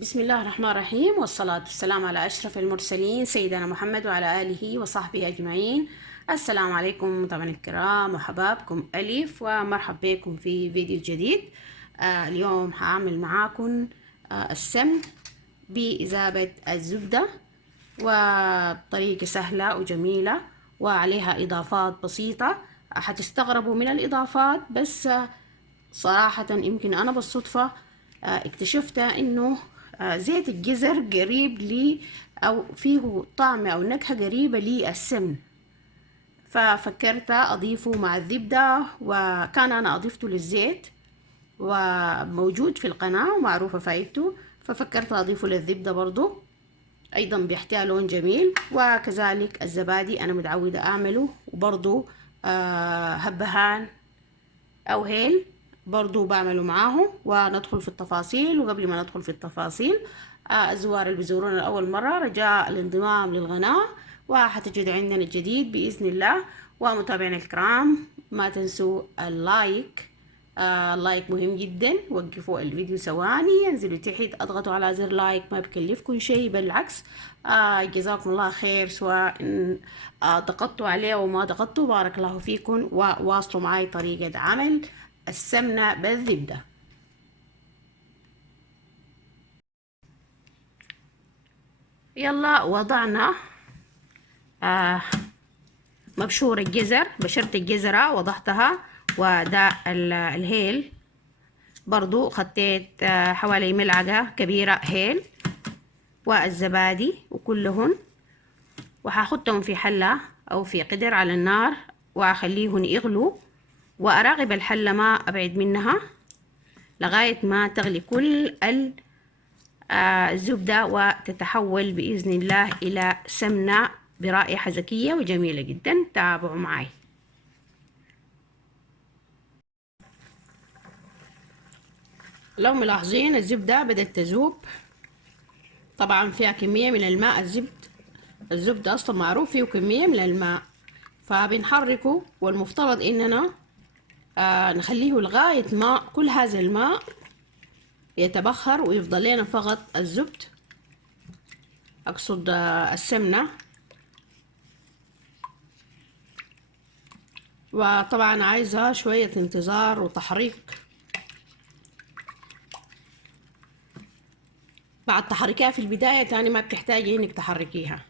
بسم الله الرحمن الرحيم، والصلاة والسلام على أشرف المرسلين سيدنا محمد وعلى آله وصحبه أجمعين. السلام عليكم طبعا الكرام وحبابكم ألف، ومرحب بكم في فيديو جديد. اليوم هعمل معاكم السمن بإذابة الزبدة، وطريقة سهلة وجميلة وعليها إضافات بسيطة. هتستغربوا من الإضافات، بس صراحة يمكن أنا بالصدفة اكتشفت إنه زيت الجزر قريب لي، أو فيه طعم أو نكهة قريبة للسمن، ففكرت أضيفه مع الزبدة. وكان أنا أضفته للزيت وموجود في القناة ومعروفة فايدته، ففكرت أضيفه للزبدة برضو، أيضا بيحتاج لون جميل. وكذلك الزبادي أنا متعودة أعمله، وبرضو هبهان أو هيل برضو بعمله معاه. وندخل في التفاصيل، وقبل ما ندخل في التفاصيل الزوار اللي بيزورونا لأول مرة رجاء الانضمام للقناة، وحتجد عندنا الجديد بإذن الله. ومتابعينا الكرام ما تنسوا اللايك، اللايك مهم جدا. وقفوا الفيديو ثواني، انزلوا تحت اضغطوا على زر لايك، ما بكلفكم شيء بالعكس. جزاكم الله خير، سواء ضغطتوا عليه وما ضغطتوا، بارك الله فيكم. وواصلوا معي طريقة عمل السمنة بالزبدة. يلا وضعنا آه مبشور الجزر، بشرت الجزرة وضعتها، وده الهيل برضو خطيت حوالي ملعقة كبيرة هيل، والزبادي وكلهن، وهحطهم في حلة أو في قدر على النار وأخليهن يغلوا، وأراقب الحلة ما أبعد منها لغاية ما تغلي كل الزبدة وتتحول بإذن الله إلى سمنة برائحة زكية وجميلة جدا. تابعوا معي. لو ملاحظين الزبدة بدأت تذوب، طبعا فيها كمية من الماء. الزبدة أصلا معروف فيه كمية من الماء، فبنحركه، والمفترض إننا نخليه لغاية ما كل هذا الماء يتبخر ويفضل لنا فقط الزبد، أقصد السمنة. وطبعا عايزة شوية انتظار وتحريك. بعد تحركيها في البداية تاني ما بتحتاجي إنك تحركيها.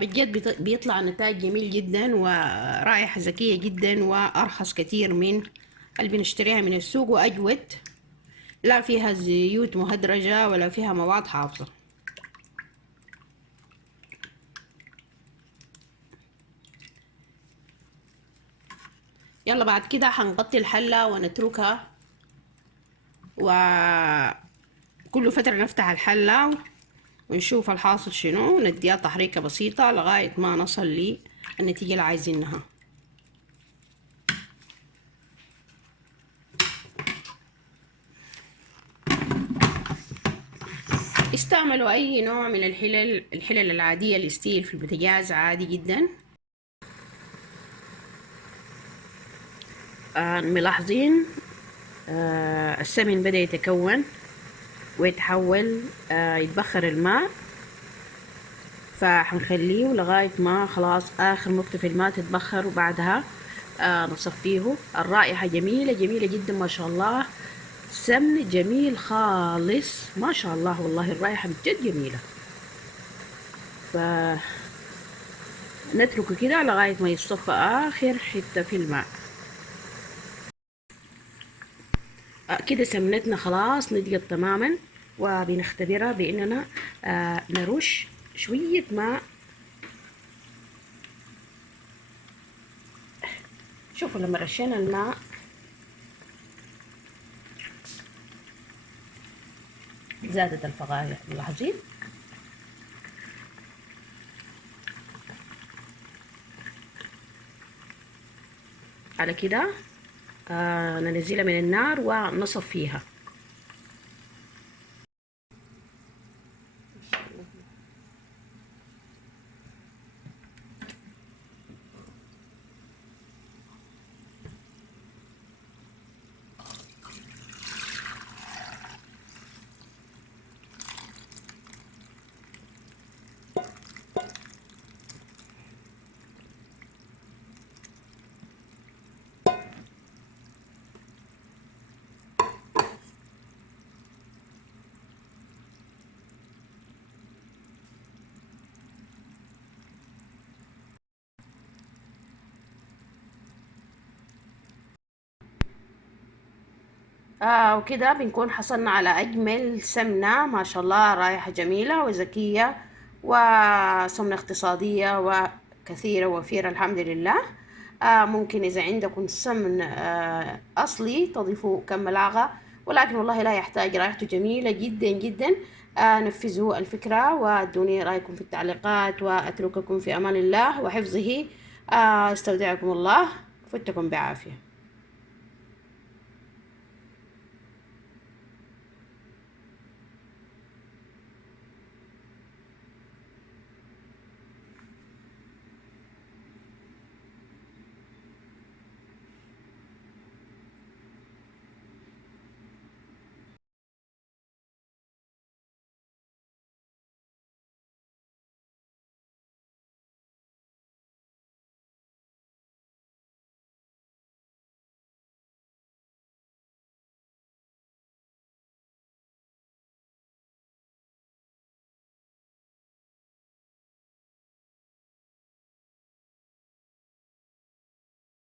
بجد بيطلع نتاج جميل جدا ورائحة ذكية جدا، وأرخص كتير من اللي بنشتريها من السوق، وأجود، لا فيها زيوت مهدرجة ولا فيها مواد حافظة. يلا بعد كده هنغطي الحلة ونتركها، وكل فترة نفتح الحلة ونشوف الحاصل شنو، نديها تحريكة بسيطة لغاية ما نصل للنتيجة اللي عايزينها. استعملوا أي نوع من الحلل العادية الستيل في البوتاجاز عادي جدا. ملاحظين السمن بدأ يتكون ويتحول، يتبخر الماء، فهنخليه لغاية ما خلاص آخر نقطة في الماء تتبخر، وبعدها نصفيه. الرائحة جميلة جميلة جدا ما شاء الله، سمن جميل خالص ما شاء الله، والله الرائحة بجد جميلة. فنتركه كده لغاية ما يصفى آخر حتة في الماء. كده سمنتنا خلاص نضجت تماما، وبنختبرها باننا نرش شوية ماء. شوفوا لما رشينا الماء زادت الفقاعة، ملاحظين؟ على كده ننزلها من النار ونصفيها. وكده بنكون حصلنا على أجمل سمنة، ما شاء الله، رائحة جميلة وذكية وسمنة اقتصادية وكثيرة ووفيرة الحمد لله. ممكن إذا عندكم سمن أصلي تضيفوا كم ملعقة، ولكن والله لا يحتاج، رائحته جميلة جدا جدا. نفذوا الفكرة وادوني رأيكم في التعليقات، وأترككم في أمان الله وحفظه. استودعكم الله، فتكم بعافية.